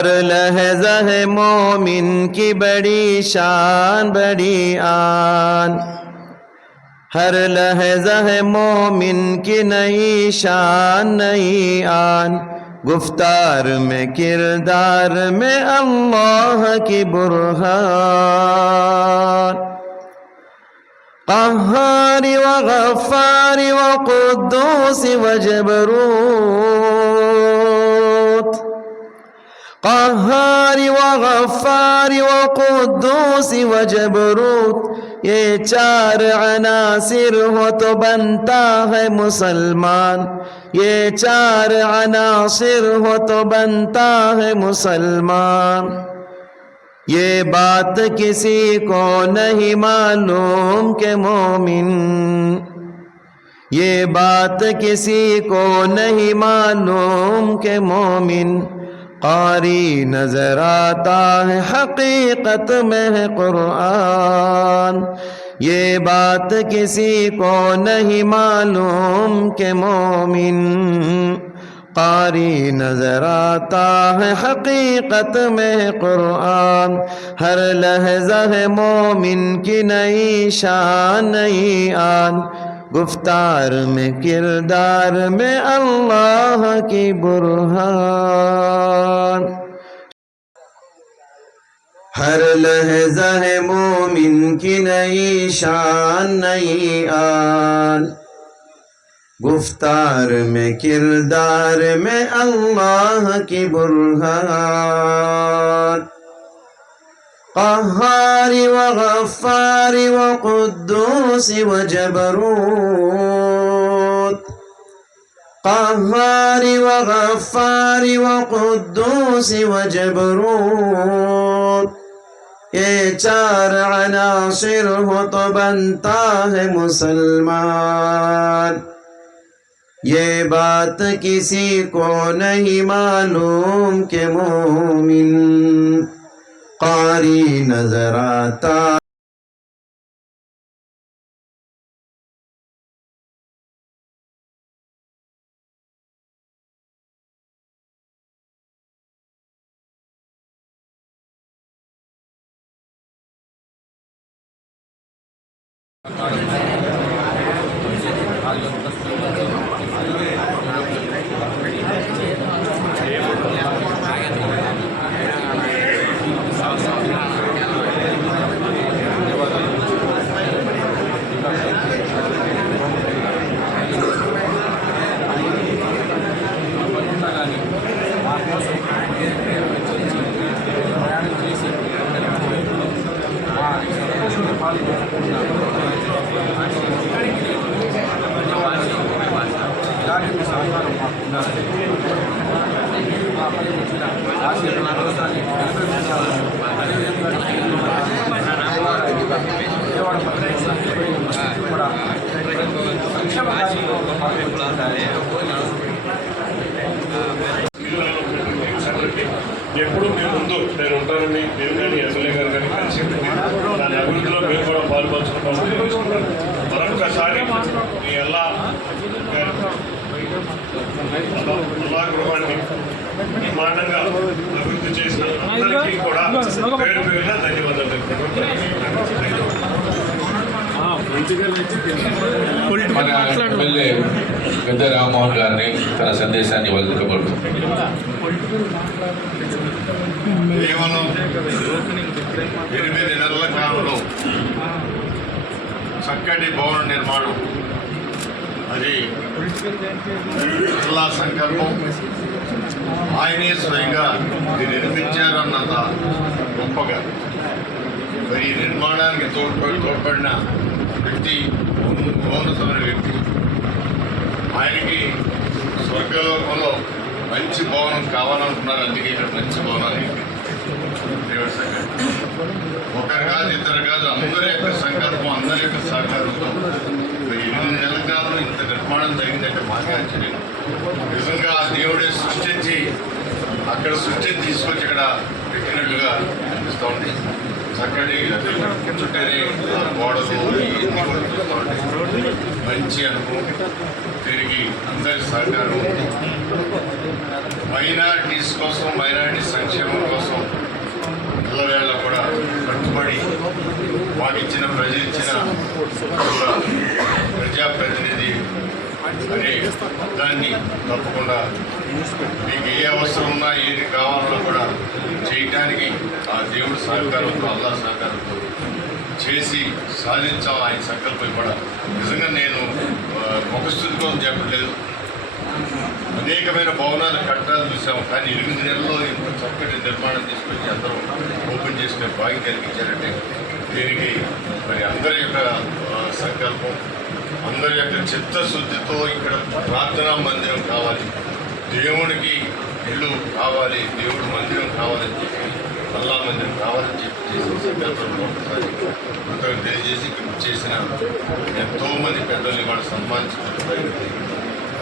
हर लहज़ा है मोमिन की बड़ी शान बड़ी आन, हर लहज़ा है मोमिन की नई शान नई आन। गुफ्तार में किरदार में अल्लाह की बुरहान। क़हारी व गफ़्फ़ारी व क़ुद्दूसी व जबरूत, क़हारी व गफ़्फ़ारी व क़ुद्दूसी व जबरूत। ये चार अनासिर हो तो बनता है मुसलमान, ये चार अनासिर हो तो बनता है मुसलमान। ये बात किसी को नहीं मालूम के मोमिन, ये बात किसी को नहीं मालूम के मोमिन। कारी नजर आता है हकीकत में है कुरान, ये बात किसी को नहीं मालूम के मोमिन। कारी नजर आता है हकीकत में है कुरान। हर लहज़ा है मोमिन की नई शान नई आन। गुफ्तार में किरदार में अल्लाह की बुरहान। हर लहज़ा है मोमिन की नई शान नई आन। गुफ्तार में किरदार में अल्लाह की बुरहान। क़हारी व गफ़्फ़ारी व क़ुद्दूसी व जबरूत, क़हारी व गफ़्फ़ारी व क़ुद्दूसी व जबरूत। ये चार अनासिर हो तो बनता है मुसलमान, ये बात किसी को नहीं मालूम के मोमिन। कारी नजर आता ఎప్పుడు మేము ముందు నేను ఉంటానని మేము కానీ ఎమ్మెల్యే గారు కానీ కలిసి దాని అభివృద్ధిలో మేము కూడా పాల్పంచుకుంటాం. మరొకసారి మీ అల్లా గృహాన్ని బ్రహ్మాండంగా అభివృద్ధి చేసిన అందరికీ కూడా పేరు పేరుగా ధన్యవాదాలు. మన ఎమ్మెల్యే పెద్ద రామ్మోహన్ గారిని తన సందేశాన్ని వదులుకోబడుతుంది. కేవలం 8 నెలల కాలంలో చక్కటి భవన నిర్మాణం, అది అల్లా సంకల్పం. ఆయనే స్వయంగా ఇది నిర్మించారన్నంత గొప్పగా మరి ఈ నిర్మాణానికి తోడ్పడిన వ్యక్తి, మౌనసమైన వ్యక్తి. ఆయనకి స్వర్గలోకంలో మంచి భవనం కావాలనుకున్నారు, అందుకే ఇక్కడ మంచి భవనాలు ప్రైవేట్ సంఘటన. ఒకరు కాదు, ఇద్దరు కాదు, అందరి యొక్క సంకల్పం, అందరి యొక్క సహకారంతో 8 నెలల కాలంలో ఇంత నిర్మాణం జరిగిందంటే మాకే ఆశ్చర్యం. నిజంగా ఆ దేవుడే సృష్టించి అక్కడ సృష్టిని తీసుకొచ్చి ఇక్కడ పెట్టినట్టుగా అనిపిస్తూ ఉంది. చక్కటి చుట్టనే గోడలు ఇవన్నీ కూడా చూస్తూ ఉంటాయి. మంచి అనుభవం, తిరిగి అందరి సహకారం ఉంది. మైనారిటీస్ కోసం, మైనారిటీ సంక్షేమం కోసం పిల్లవేళ కూడా కట్టుబడి మాకు ఇచ్చిన ప్రజలు ఇచ్చిన ప్రజాప్రతినిధి అనే దాన్ని తప్పకుండా మీకు ఏ అవసరం ఉన్నా ఏది కావాలన్నా కూడా చేయటానికి ఆ దేవుడి సహకారంతో, అల్లా సహకారంతో చేసి సాధించాలి. ఆయన సంకల్పం కూడా నిజంగా నేను ముఖస్థుతి కోసం చెప్పట్లేదు. అనేకమైన భవనాలు కట్టాలు చూసాము, కానీ 8 నెలల్లో ఇంత చక్కటి నిర్మాణం తీసుకొచ్చి అందరూ ఓపెన్ చేసుకునే భాగ్యం కలిగించారంటే దీనికి మరి అందరి యొక్క సంకల్పం, అందరి యొక్క చిత్తశుద్ధితో ఇక్కడ ప్రార్థనా మందిరం కావాలి, దేవునికి ఇల్లు కావాలి, దేవుడి మందిరం కావాలని చెప్పి, అల్లా మందిరం కావాలని చెప్పి చేసిన సంకల్పంలో ఒకసారి కృతజ్ఞతలు తెలియజేసి చేసిన ఎంతోమంది పెద్దల్ని వాళ్ళు సన్మానించుకుంటున్నారు.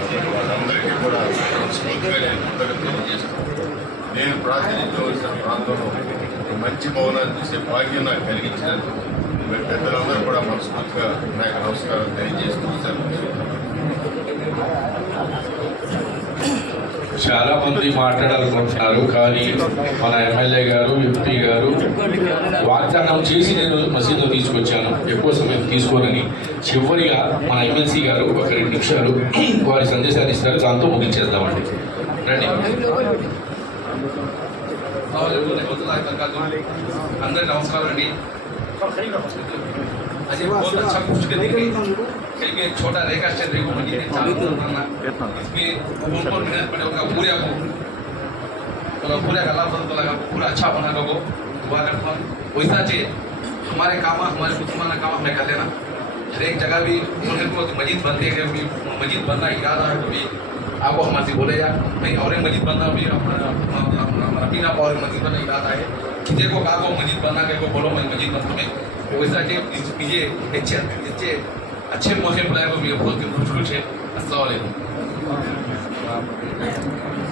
కాబట్టి వాళ్ళందరికీ కూడా స్ఫూర్తిగా నేను కృతజ్ఞతలు తెలియజేస్తాను. నేను ప్రాతినిధ్యం ప్రాంతంలో మంచి భవనాన్ని చూసే భాగ్యం నాకు కలిగించినందుకు మరి పెద్దలందరూ కూడా మనస్ఫూర్తిగా నాకు నమస్కారం తెలియజేస్తూ చాలా మంది మాట్లాడాలనుకుంటున్నారు, కానీ మన ఎమ్మెల్యే గారు, ఎంపీ గారు వాగ్దానం చేసి నేను మసీదులో తీసుకొచ్చాను, ఎక్కువ సమయం తీసుకోనని. చివరిగా మన ఎమ్మెల్సీ గారు ఒక 2 నిమిషాలు వారి సందేశాన్ని ఇస్తారు, దాంతో ముగించేద్దామండి. రండి. అందరికీ నమస్కారం అండి. अजय बहुत अच्छा कुछ के देखे क्योंकि छोटा रेखा स्टेट देखो मजीद चालू करना इसमें उनको मेहनत पड़े होगा पूरे को तो पूरे का लाभ तो लगा पूरा अच्छा बना लोगों दुआ करता हूँ। वैसा चाहिए हमारे काम, हमारे मुसलमान काम हमें कर लेना। हर एक जगह भी उन्हें को मस्जिद बनते हैं, मस्जिद बनना इरादा है कभी आपको हमारे बोले या नहीं, और मस्जिद बनना भी हमारा पीना और मस्जिद बनना इरादा है। देखो कहा को मस्जिद बनना के को बोलो मैं मस्जिद बन तुम्हें वैसा कि ये अच्छे मौके पर को भी बहुत मुश्किल है। अस्सलाम वालेकुम।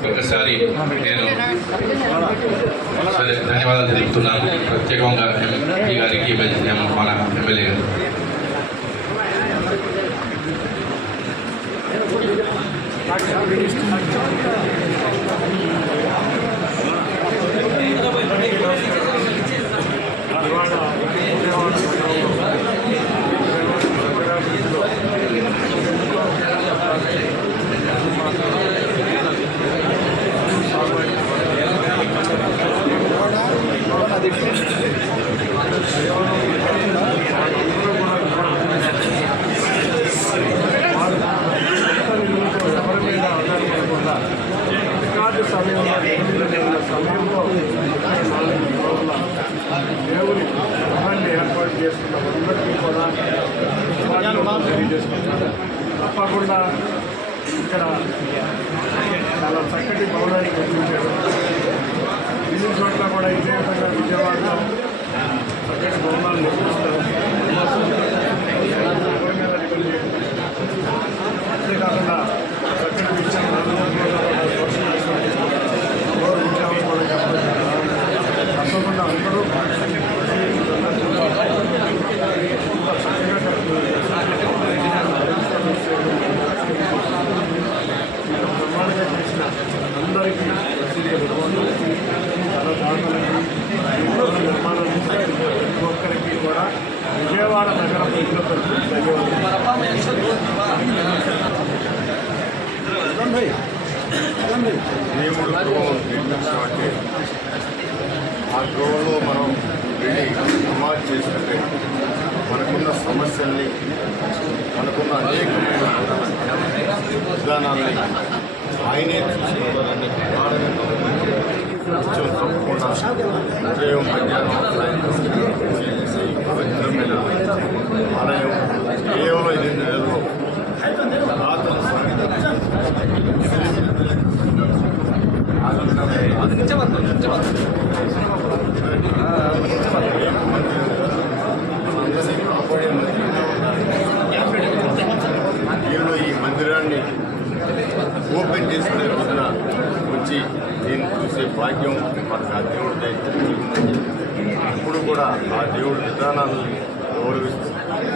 ఒకసారి నేను సరే ధన్యవాదాలు తెలుపుతున్నాను ప్రత్యేకంగా ఎంపీ గారికి, మన ఎమ్మెల్యే గారు. సమయంలో దేవుని గృహాన్ని ఏర్పాటు చేసుకున్న అందరికీ కూడా తెలియజేసుకుంటారు. తప్పకుండా ఇక్కడ చాలా చక్కటి భవనాన్ని నిర్మించారు. ఇన్ని చోట్ల కూడా ఇదే విధంగా విజయవాడలో చక్కటి భవనాలు నిర్మిస్తారు. అంతేకాకుండా చక్కటి విషయం తప్పకుండా అందరూ బ్రహ్మాండంగా చేసిన అందరికీ చాలా దారుణాలకి నిర్మాణం ప్రతి ఒక్కరికి కూడా విజయవాడ నగర ప్రజలకు దేవుడు గృహం నిర్మించమంటే ఆ గృహంలో మనం వెళ్ళి నమాజ్ చేసుకుంటే మనకున్న సమస్యల్ని, మనకున్న అనేకమైన విధానాల్ని ఆయనే చూసుకుంటారని ప్రగాఢంగా కొంచెం తప్పకుండా ఉదయం మధ్యాహ్నం చేసే ఈ పవిత్రమైన ఆలయం కేవలం 8 నెలల్లో పురాతన ఈ మందిరాన్ని ఓపెన్ చేసుకునే రోజున వచ్చి దీన్ని చూసే భాగ్యం మనకు ఆ దేవుడి ఇప్పుడు కూడా ఆ దేవుడి విధానాలను గౌరవిస్తూ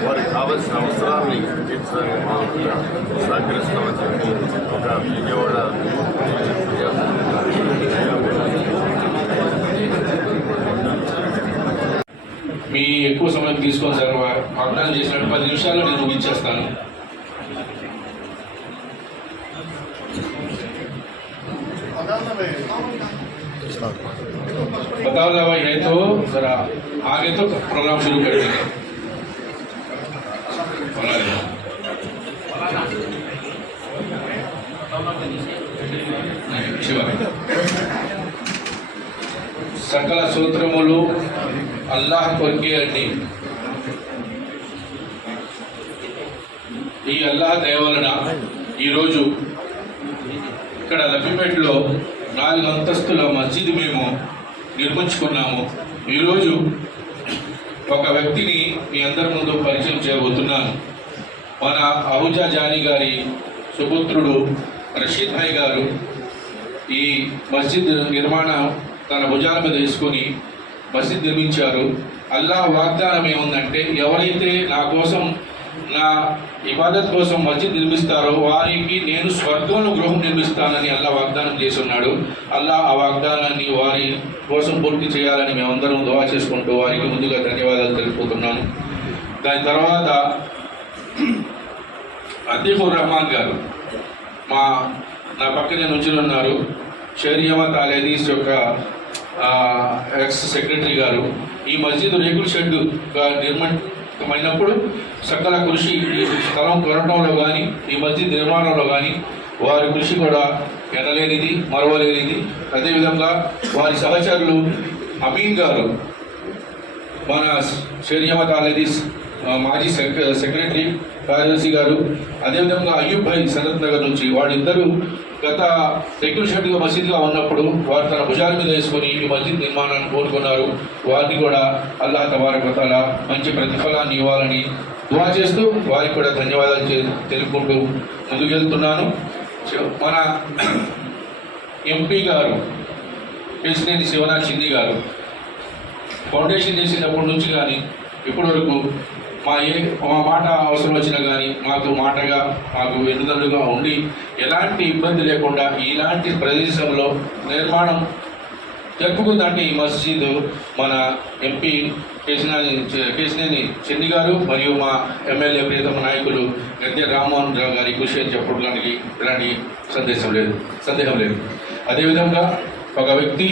వారికి కావలసిన అవసరాన్ని తీర్చడానికి మనం సహకరిస్తామని చెప్పి ఒక విజయవాడ మీ ఎక్కువ సమయం తీసుకొని సార్ వాగ్దానం చేసినట్టు 10 నిమిషాల్లో నేను ముగించేస్తాను. बताओ ना भाई है तो जरा आगे तो प्रोग्राम शुरू कर देंगे. సకల సూత్రములు అల్లాహ్ కొరికే అండి. ఈ అల్లాహ్ దయ వలన ఈరోజు ఇక్కడ లబ్బిపేటలో 4 అంతస్తుల మస్జిద్ మేము నిర్మించుకున్నాము. ఈరోజు ఒక వ్యక్తిని మీ అందరి ముందు పరిచయం చేయబోతున్నాను. మన అహుజా జానీ గారి సుపుత్రుడు రషీద్ భాయ్ గారు ఈ మస్జిద్ నిర్మాణం తన భుజాల మీద వేసుకొని మస్జిద్ నిర్మించారు. అల్లాహ్ వాగ్దానం ఏముందంటే, ఎవరైతే నా కోసం, నా ఇబాదత్ కోసం మస్జిద్ నిర్మిస్తారో వారికి నేను స్వర్గంలో గృహం నిర్మిస్తానని అల్లాహ్ వాగ్దానం చేసి ఉన్నాడు. అల్లాహ్ ఆ వాగ్దానాన్ని వారి కోసం పూర్తి చేయాలని మేమందరం దువా చేసుకుంటూ వారికి ముందుగా ధన్యవాదాలు తెలుపుతున్నాను. దాని తర్వాత అతీఫుర్ రహమాన్ గారు నా పక్కనే నుంచి ఉన్నారు. షరియమత్ అల్ హదీస్ యొక్క ఎక్స్ సెక్రటరీ గారు. ఈ మస్జిద్ రేకుల షెడ్గా నిర్మితమైనప్పుడు సకల కృషి ఈ స్థలం కొనడంలో కానీ ఈ మస్జిద్ నిర్మాణంలో కానీ వారి కృషి కూడా ఎనలేనిది, మరవలేనిది. అదేవిధంగా వారి సహచరులు అమీన్ గారు, మన షరియమత్ అల్ హదీస్ మాజీ సెక్రటరీ కార్యదర్శి గారు, అదేవిధంగా అయ్యూబ్ భాయ్ సనత్ నగర్ నుంచి, వాళ్ళిద్దరూ గత రేకుల షెడ్గా మసీద్గా ఉన్నప్పుడు వారు తన భుజాల మీద వేసుకొని ఈ మస్జిద్ నిర్మాణాన్ని కోరుకున్నారు. వారిని కూడా అల్లాహ్ తబారక వ తఆలా మంచి ప్రతిఫలాన్ని ఇవ్వాలని దువా చేస్తూ వారికి కూడా ధన్యవాదాలు తెలుపుకుంటూ ముందుకెళ్తున్నాను. మన ఎంపీ గారు కేశినేని శివనాథ్ చిన్ని గారు ఫౌండేషన్ చేసినప్పటి నుంచి కానీ ఇప్పటి వరకు మా మాట అవసరం వచ్చినా కానీ మాకు వెన్నుదన్నుగా ఉండి ఎలాంటి ఇబ్బంది లేకుండా ఇలాంటి ప్రదేశంలో నిర్మాణం జరుపుకుందంటే ఈ మస్జిద్ మన ఎంపీ కేశినేని చిన్ని గారు మరియు మా ఎమ్మెల్యే ప్రియతమ నాయకులు గద్దె రామ్మోహన్ రావు గారి కృషి అని చెప్పడానికి ఎలాంటి సందేహం లేదు. అదేవిధంగా ఒక వ్యక్తి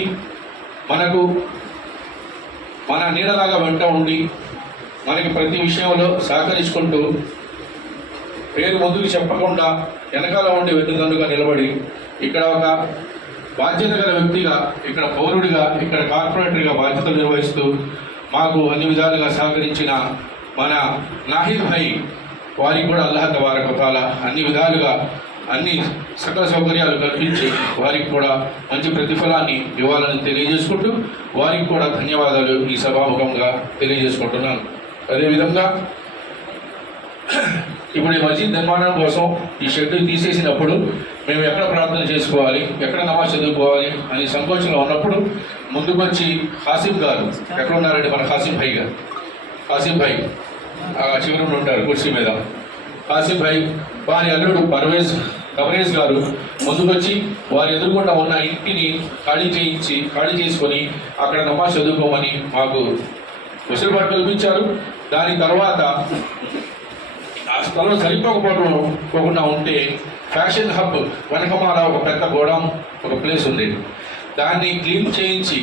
మన నీడలాగా వెంట ఉండి మనకి ప్రతి విషయంలో సహకరించుకుంటూ పేరు ముందుకు చెప్పకుండా వెనకాల ఉండి వెన్నుదన్నుగా నిలబడి ఇక్కడ ఒక బాధ్యత గల వ్యక్తిగా, ఇక్కడ పౌరుడిగా, ఇక్కడ కార్పొరేటర్గా బాధ్యతలు నిర్వహిస్తూ మాకు అన్ని విధాలుగా సహకరించిన మన నాహిద్ భాయ్, వారికి కూడా అల్లాహ్ తబారక వ తఆలా అన్ని విధాలుగా అన్ని సకల సౌకర్యాలు కల్పించి వారికి కూడా మంచి ప్రతిఫలాన్ని ఇవ్వాలని తెలియజేసుకుంటూ వారికి కూడా ధన్యవాదాలు ఈ సభాముఖంగా తెలియజేసుకుంటున్నాను. అదేవిధంగా ఇప్పుడు ఈ మస్జిద్ నిర్మాణం కోసం ఈ షెడ్ తీసేసినప్పుడు మేము ఎక్కడ ప్రార్థన చేసుకోవాలి, ఎక్కడ నమాజ్ చదువుకోవాలి అని సంకోచంలో ఉన్నప్పుడు ముందుకొచ్చి హాసిం గారు, ఎక్కడ ఉన్నారండి మన హాసిం భాయ్ గారు, హాసిం భాయ్ చివరిలో ఉంటారు కుర్చీ మీద. హాసిం భాయ్ వారి అల్లుడు కవరేజ్ గారు ముందుకొచ్చి వారి ఎదురుగుండా ఉన్న ఇంటిని ఖాళీ చేసుకొని అక్కడ నమాజ్ చదువుకోమని మాకు వెసులుబాటు కల్పించారు. దాని తర్వాత ఆ స్థలం సరిపోకుండా ఉంటే ఫ్యాషన్ హబ్ వెనకమాల ఒక పెద్ద గోడౌన్, ఒక ప్లేస్ ఉంది. దాన్ని క్లీన్ చేయించి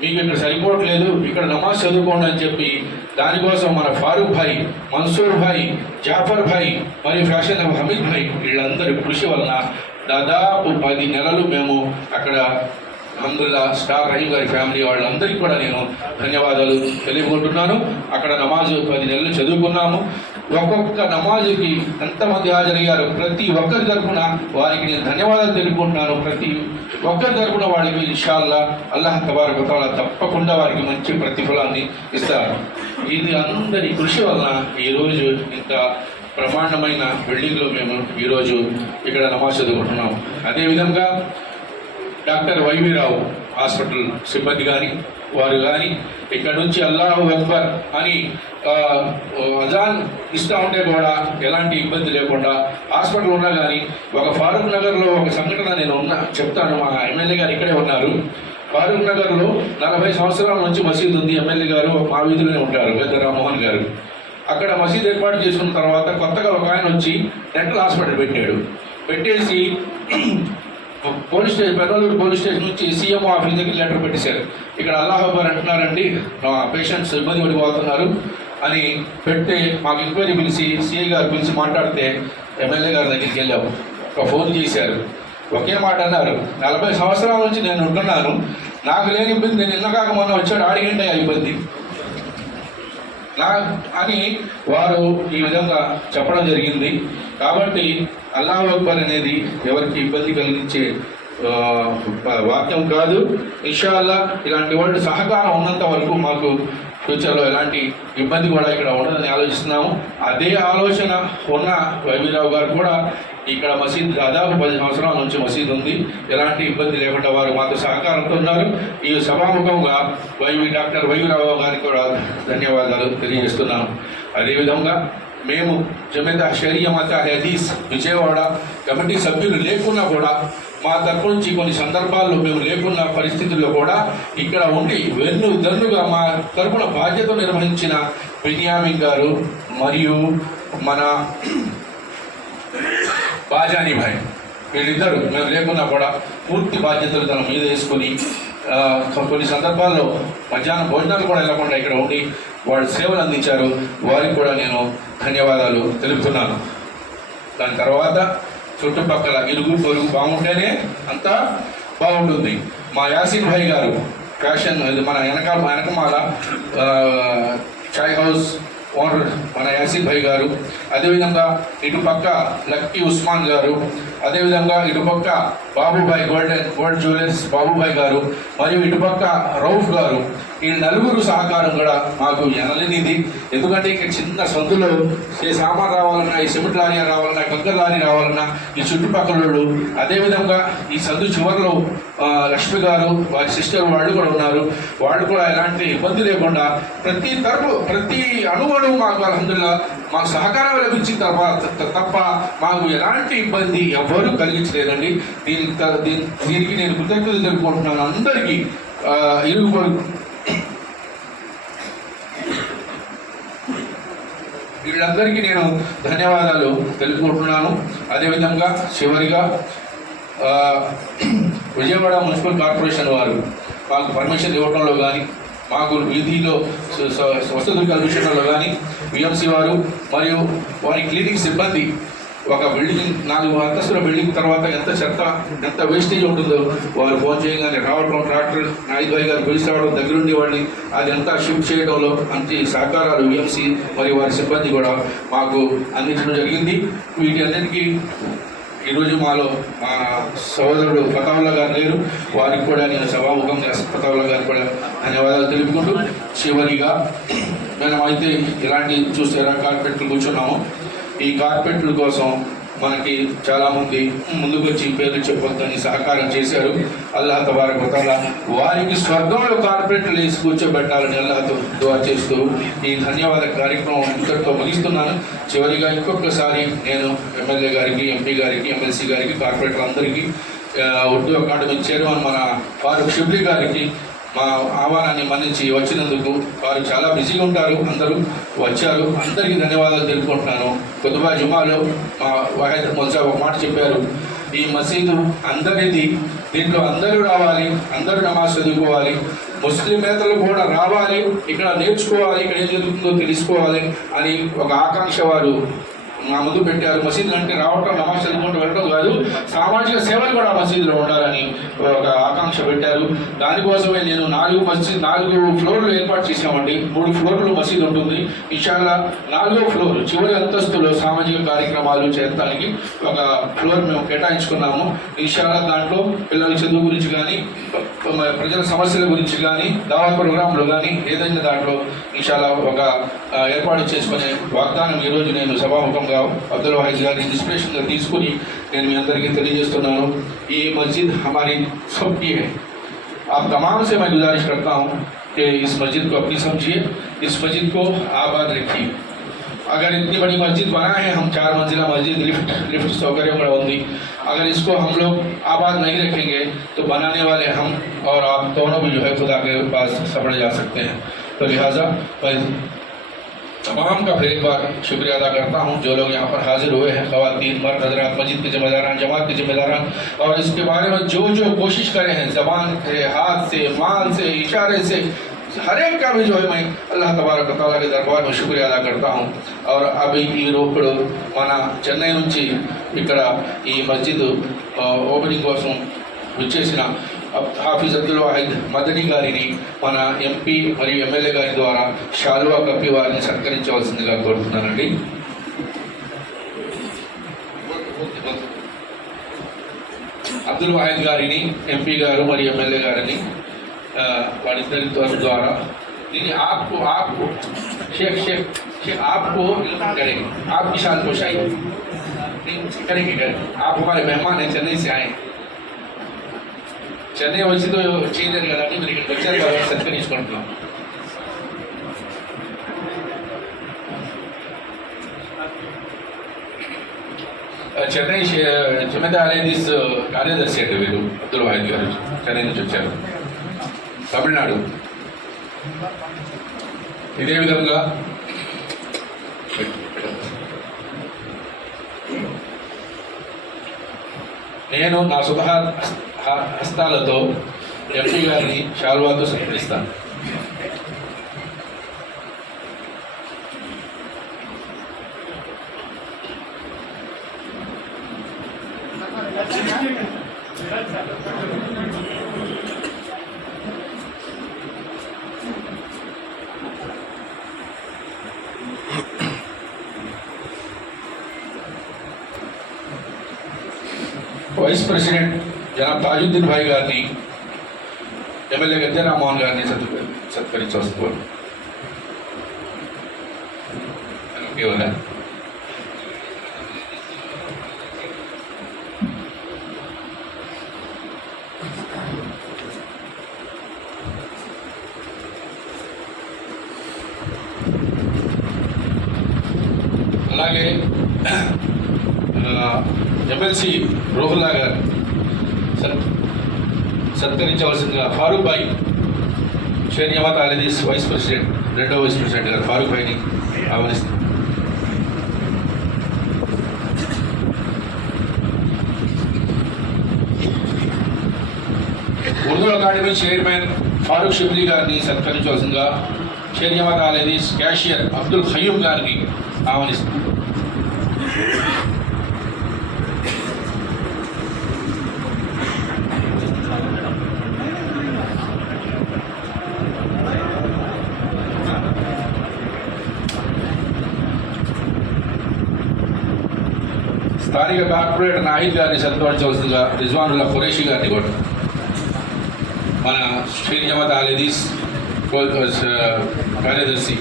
మీకు ఇక్కడ సరిపోవట్లేదు, ఇక్కడ నమాజ్ చదువుకోండి అని చెప్పి దానికోసం మన ఫారూక్ భాయ్, మన్సూర్ భాయ్, జాఫర్ భాయ్ మరియు ఫ్యాషన్ హబ్ హమీద్ భాయ్ వీళ్ళందరి కృషి వలన దాదాపు 10 నెలలు మేము అక్కడ అల్హమ్దులిల్లాహ్ స్టార్ రహీం గారి ఫ్యామిలీ వాళ్ళందరికీ కూడా నేను ధన్యవాదాలు తెలియకుంటున్నాను. అక్కడ నమాజు 10 నెలలు చదువుకున్నాము. ఒక్కొక్క నమాజుకి ఎంతమంది హాజరయ్యారు ప్రతి ఒక్కరి తరఫున వారికి నేను ధన్యవాదాలు తెలుపుకుంటున్నాను. ప్రతి ఒక్కరి తరఫున వాళ్ళకి ఇన్షాల్లా అల్లాహ్ తబారక వ తఆలా తప్పకుండా వారికి మంచి ప్రతిఫలాన్ని ఇస్తారు. ఇది అందరి కృషి వలన ఈరోజు ఇంత బ్రహ్మాండమైన బిల్డింగ్లో మేము ఈరోజు ఇక్కడ నమాజ్ చదువుకుంటున్నాము. అదేవిధంగా డాక్టర్ వైవి రావు హాస్పిటల్ సిబ్బంది కానీ వారు కానీ ఇక్కడ నుంచి అల్లాహు అక్బర్ అని అజాన్ ఇస్తూ ఉంటే కూడా ఎలాంటి ఇబ్బంది లేకుండా హాస్పిటల్ ఉన్నా కానీ ఒక ఫారూక్ నగర్లో ఒక సంఘటన నేను చెప్తాను. మా ఎమ్మెల్యే గారు ఇక్కడే ఉన్నారు. ఫారూక్ నగర్లో 40 సంవత్సరాల నుంచి మసీదు ఉంది. ఎమ్మెల్యే గారు మా వీధిలోనే ఉంటారు, పెద్ద రామ్మోహన్ గారు. అక్కడ మసీదు ఏర్పాటు చేసుకున్న తర్వాత కొత్తగా ఒక ఆయన వచ్చి డెంటల్ హాస్పిటల్ పెట్టేసి police station, Peddaluru police station నుంచి సీఎం ఆఫీస్ దగ్గర లెటర్ పెట్టేశారు. ఇక్కడ అల్లాహ్ అక్బర్ అంటున్నారండి, పేషెంట్స్ ఇబ్బంది పడిపోతున్నారు అని పెడితే మాకు ఎంక్వైరీ పిలిచి సిఐ గారు పిలిచి మాట్లాడితే ఎమ్మెల్యే గారి దగ్గరికి వెళ్ళాము. ఒక ఫోన్ చేశారు, ఒకే మాట అన్నారు, 40 సంవత్సరాల నుంచి నేను ఉంటున్నాను, నాకు లేని ఇబ్బంది నేను నిన్నగాక మొన్న వచ్చాడు, ఆడిగంటే ఆ ఇబ్బంది అని వారు ఈ విధంగా చెప్పడం జరిగింది. కాబట్టి అల్లాహ్ అక్బర్ అనేది ఎవరికి ఇబ్బంది కలిగించే వాక్యం కాదు. ఇన్షాల్లా ఇలాంటి వాళ్ళు సహకారం ఉన్నంత వరకు మాకు ఫ్యూచర్లో ఎలాంటి ఇబ్బంది కూడా ఇక్కడ ఉండదని ఆలోచిస్తున్నాము. అదే ఆలోచన ఉన్న వైవీరావు గారు కూడా ఇక్కడ మసీద్ దాదాపు 10 సంవత్సరాల నుంచి మసీద్ ఉంది, ఎలాంటి ఇబ్బంది లేకుండా వారు మాతో సహకారంతో ఉన్నారు. ఈ సభాముఖంగా డాక్టర్ వైవీరావు గారికి కూడా ధన్యవాదాలు తెలియజేస్తున్నాము. అదేవిధంగా మేము జమేదా షరియా మత హదీస్ విజయవాడ కమిటీ సభ్యులు లేకున్నా కూడా మా తరపు నుంచి కొన్ని సందర్భాల్లో మేము లేకున్న పరిస్థితుల్లో కూడా ఇక్కడ ఉండి వెన్నుదన్నుగా మా తరపున బాధ్యత నిర్వహించిన బిన్యామిన్ గారు మరియు మన బాజానీ భాయ్, వీళ్ళిద్దరూ మేము లేకున్నా కూడా పూర్తి బాధ్యతలు తన మీద వేసుకొని కొన్ని సందర్భాల్లో మధ్యాహ్నం భోజనాలు కూడా వెళ్ళకుండా ఇక్కడ ఉండి వాళ్ళు సేవలు అందించారు. వారికి కూడా నేను ధన్యవాదాలు తెలుపుతున్నాను. దాని తర్వాత చుట్టుపక్కల ఇరుగు పొరుగు బాగుంటేనే అంతా బాగుంటుంది. మా యాసిన్ భాయ్ గారు ఫ్యాషన్, మన వెనకమాల చాయ్ హౌస్ ఓనర్ మన యాసిన్ భాయ్ గారు, అదేవిధంగా ఇటుపక్క లక్కీ ఉస్మాన్ గారు, అదేవిధంగా ఇటుపక్క బాబుభాయ్ గోల్డ్ జ్యువెలర్స్ బాబుభాయ్ గారు, మరియు ఇటుపక్క రౌఫ్ గారు, ఈ నలుగురు సహకారం కూడా మాకు ఎనలేనిది. ఎందుకంటే ఇక్కడ చిన్న సందులో ఏ సామాన్ రావాలన్నా, ఈ సిమెంట్ లారీ రావాలన్నా, కంకర లారీ రావాలన్నా ఈ చుట్టుపక్కల వాళ్ళు, అదేవిధంగా ఈ సందు చివరిలో లక్ష్మి గారు వారి సిస్టర్ వాళ్ళు కూడా ఉన్నారు. వాళ్ళు కూడా ఎలాంటి ఇబ్బంది లేకుండా ప్రతి అణువణువు మాకు అల్హమ్దులిల్లాహ్ మాకు సహకారం లభించిన తర్వాత తప్ప మాకు ఎలాంటి ఇబ్బంది ఎవ్వరూ కలిగించలేదండి. దీనికి నేను కృతజ్ఞతలు తెలుపుకుంటున్నాను అందరికీ, ఇరుగు వీళ్ళందరికీ నేను ధన్యవాదాలు తెలుపుకుంటున్నాను. అదేవిధంగా చివరిగా విజయవాడ మున్సిపల్ కార్పొరేషన్ వారు మాకు పర్మిషన్ ఇవ్వడంలో కానీ, మాకు వీధిలో వసతులు కల్పించడంలో కానీ విఎంసీ వారు మరియు వారి క్లీనింగ్ సిబ్బంది, ఒక బిల్డింగ్ 4 అంతస్తుల బిల్డింగ్ తర్వాత ఎంత వేస్టేజ్ ఉంటుందో వారు ఫోన్ చేయగానే రావడం, ట్రాక్టర్ నాయుద్భాయ్ గారు పిలిచి రావడం, దగ్గరుండి వాళ్ళని అది అంతా షిఫ్ట్ చేయడంలో మంచి సహకారాలు విఎంసీ మరియు వారి సిబ్బంది కూడా మాకు అందించడం జరిగింది. వీటి అన్నిటికీ ఈరోజు మాలో మా సోదరుడు ఫతావుల్లా గారు లేరు, వారికి కూడా నేను సభాముఖంగా ఫతావుల్లా గారికి కూడా ధన్యవాదాలు తెలుపుకుంటూ, చివరిగా మనమైతే ఇలాంటి చూసారా కార్పెట్లు కూర్చున్నాము. ఈ కార్పెట్ల కోసం మనకి చాలామంది ముందుకు వచ్చి పేర్లు చెప్పొద్దని సహకారం చేశారు. అల్లాహ్ తబారక వ తఆలా వారికి స్వర్గంలో కార్పెట్లు వేసి కూర్చోబెట్టాలని అల్లాహ్తో దుఆ చేస్తూ ఈ ధన్యవాద కార్యక్రమం ఇంతటితో ముగిస్తున్నాను. చివరిగా ఇంకొకసారి నేను ఎమ్మెల్యే గారికి, ఎంపీ గారికి, ఎమ్మెల్సీ గారికి, కార్పొరేటర్ అందరికీ, ఉర్దూ అకాడమీ చైర్మన్ మన ఫారూక్ షిబ్లీ గారికి మా ఆహ్వానాన్ని మన్నించి వచ్చినందుకు, వారు చాలా బిజీగా ఉంటారు, అందరూ వచ్చారు, అందరికీ ధన్యవాదాలు తెలుపుకుంటున్నాను. ఖుతుబా జుమాలో మా వాహిద్ మొల్సా ఒక మాట చెప్పారు, ఈ మసీదు అందరిది, దీంట్లో అందరూ రావాలి, అందరూ నమాజ్ చదువుకోవాలి, ముస్లిమేతరులు కూడా రావాలి, ఇక్కడ నేర్చుకోవాలి, ఇక్కడ ఏం జరుగుతుందో తెలుసుకోవాలి అని ఒక ఆకాంక్ష వారు మా ముందు పెట్టారు. మసీదులు అంటే రావటం, నమాజ్ చదువుకుంటూ వెళ్ళడం కాదు, సామాజిక సేవలు కూడా మసీదులో ఉండాలని ఒక ఆకాంక్ష పెట్టారు. దానికోసమే నేను 4 ఫ్లోర్లు ఏర్పాటు చేశామండి. 3 ఫ్లోర్లు మసీదు ఉంటుంది. ఇన్షాల్లా 4వ ఫ్లోర్ చివరి అంతస్తులో సామాజిక కార్యక్రమాలు చేయడానికి ఒక ఫ్లోర్ మేము కేటాయించుకున్నాము. ఇన్షాల్లా దాంట్లో పిల్లల చదువు గురించి కానీ, ప్రజల సమస్యల గురించి కానీ, దావా ప్రోగ్రాంలు కానీ ఏదైనా దాంట్లో ఇన్షాల్లా ఒక ఏర్పాటు చేసుకునే వాగ్దానం ఈరోజు నేను సభాముఖంగా అబ్దుల్ వాహిద్ గారిని ఇన్స్పిరేషన్గా తీసుకుని నేను మీ అందరికీ తెలియజేస్తున్నాను. ఈ మస్జిద్ హమారీ సబ్కి హై, आप तमाम से मैं गुजारिश करता हूँ कि इस मस्जिद को अपनी समझिए, इस मस्जिद को आबाद रखिए। अगर इतनी बड़ी मस्जिद बना है, हम 4 मंजिला मस्जिद लिफ्ट सौकर्य बड़ा होंगी, अगर इसको हम लोग आबाद नहीं रखेंगे तो बनाने वाले हम और आप दोनों भी जो है खुदा के पास सपड़ जा सकते हैं। तो लिहाजा मैं तमाम का फिर एक बार शुक्रिया अदा करता हूँ जो लोग यहाँ पर हाजिर हुए हैं, ख़वातीन, मर्द हज़रात, मस्जिद के ज़िम्मेदारान, जमात के ज़िम्मेदारान, और इसके बारे में जो कोशिश करे हैं ज़बान से, हाथ से, माल से, इशारे से, हर एक का भी जो है मैं अल्लाह तबारक व तआला के दरबार में शुक्रिया अदा करता हूँ। और अभी ఈ రోప్పుడు మన చెన్నై నుంచి ఇక్కడ ఈ మస్జిద్ ఓపెనింగ్ కోసం వచ్చేసిన హాఫీజ్ అబ్దుల్ వాహిద్ మదనీ గారిని మన ఎంపీ మరియు ఎమ్మెల్యే గారి ద్వారా షాల్వా కప్పి వారిని సత్కరించవలసిందిగా కోరుతున్నానండి. అబ్దుల్ వాహిద్ గారిని ఎంపీ గారు మరియు ఎమ్మెల్యే గారిని वारिदरी द्वारा दीजिए। आपको शेख आपको करेंगे, आपकी शान पोशाई करेंगे। आप हमारे मेहमान हैं, चेन्नई से आए। चेन्नई वैसे तो चेंज కదా మీరు ఇక్కడికి వచ్చారు కాబట్టి సత్కరించుకుంటున్నాం. చెన్నై జిమ్మెదారీస్ కార్యదర్శి అంటే వీరు అబ్దుల్ వాహిద్ గారు చెన్నై నుంచి వచ్చారు, తమిళనాడు. ఇదే విధంగా నేను నా స్వతహా హస్తాలతో ఎంపీ గారిని షాల్వాతో సత్కరిస్తాను. వైస్ ప్రెసిడెంట్ జనాబ్ తాజుద్దీన్ భాయ్ గారిని, ఎమ్మెల్యే గద్దె రామ్మోహన్ గారిని సత్కరించవలసింది. అలాగే ఎమ్మెల్సీ రోహుల్లా గారు సత్కరించవలసిందిగా ఫారూక్ భాయ్, షేర్ జమాత్ అహ్లదీస్ వైస్ ప్రెసిడెంట్, రెండో వైస్ ప్రెసిడెంట్ గారు ఫారూక్ భాయ్ని ఆహ్వానిస్తారు. ఉర్దూ అకాడమీ చైర్మన్ ఫారూక్ షిబ్లీ గారిని సత్కరించవలసిందిగా షేర్ జమాత్ అహ్లదీస్ క్యాషియర్ అబ్దుల్ ఖయ్యూమ్ గారిని ఆహ్వానిస్తారు. స్థానిక కార్పొరేటర్ నాహిద్ గారిని సత్కరించవలసిందిగా రిజ్వానుల్లా ఖురేషి గారిని కూడా మన షేర్ జమాత్ అహ్లదీస్ కార్యదర్శి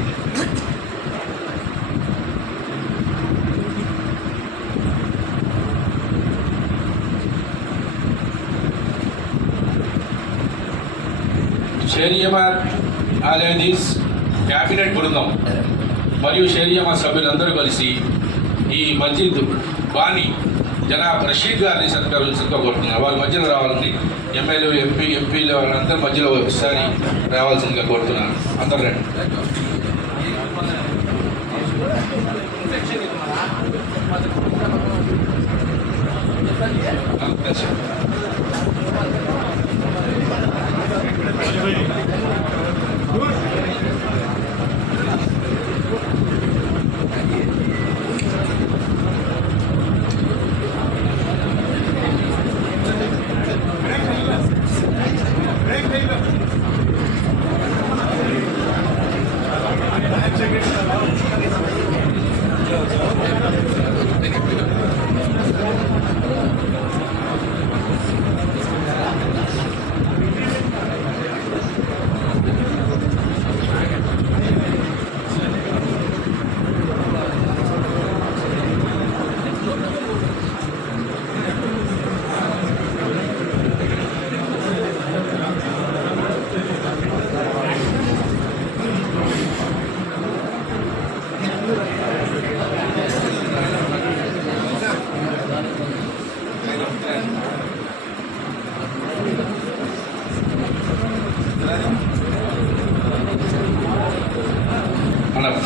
షేర్ జమాత్ అహ్లదీస్ క్యాబినెట్ బృందం మరియు షేర్ జమాత్ సభ్యులందరూ కలిసి ఈ మస్జిద్ బాని జనాబ్ రషీద్ గారిని సత్కరించుకోబోతున్నారు. వాళ్ళ మధ్యలో రావాలని ఎమ్మెల్యేలు, ఎంపీలు వాళ్ళందరూ మధ్యలో ఒకసారి రావాల్సిందిగా కోరుతున్నాను. అందరూ రండి.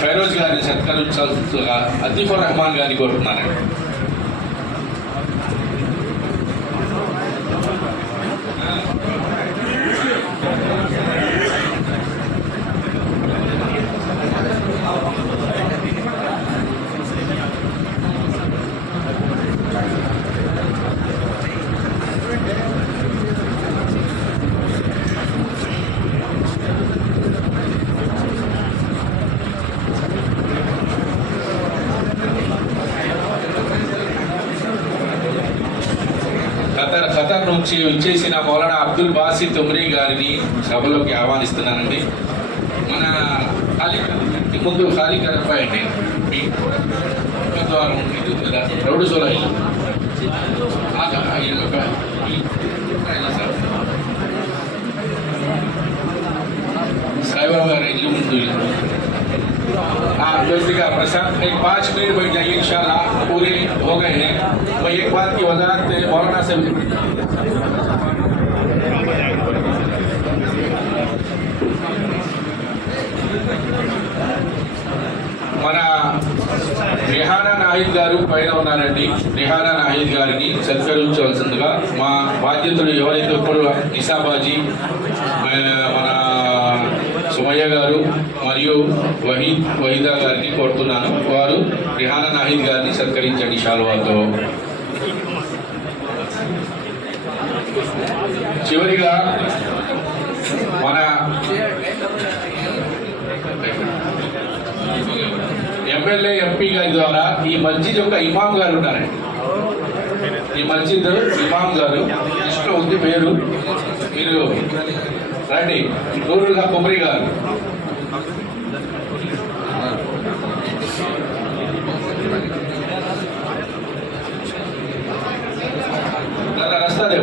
ఫైరోజ్ గారిని సత్కరించాల్సిందిగా అతీఫుర్ రెహమాన్ గారిని కోరుతున్నానండి. ఖతర్ నుంచి వచ్చేసిన మౌలానా అబ్దుల్ బాసిత్ ఉమ్రీ గారిని సభలోకి ఆహ్వానిస్తున్నానండి. మన ముందు ఖాళీ కనపాయండి రౌడు సోలా साहिबा गारे का प्रसाद एक 5 मिनट बैठ जाइए, इंशाल्लाह पूरे हो गए हैं। मैं एक बात की वजाहत मौलाना से మన రిహానా నాహిద్ గారు పైన ఉన్నారండి. రిహానా నాహిద్ గారిని సత్కరించవలసిందిగా మా బాధ్యతలు ఎవరైతే ఇప్పుడు నిసాబాజీ, మన సుమయ్య గారు మరియు వహీదా గారిని కోరుతున్నాను. వారు రిహానా నాహిద్ గారిని సత్కరించండి షాల్వాతో. చివరిగా మన ఎమ్మెల్యే ఎంపీ గారి ద్వారా ఈ మస్జిద్ యొక్క ఇమాం గారు ఉన్నారండి. ఈ మస్జిద్ ఇమాం గారు లిస్టులో ఉంది పేరు, మీరు రండి. నూరుల్లా కుమరి గారు. रास्ता दो,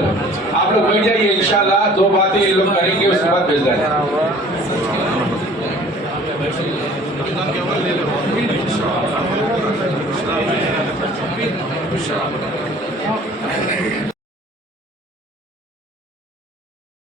आप लोग बैठ जाइए, इंशाल्लाह 2 बातें ये लोग करेंगे, उसके बाद भेज देंगे।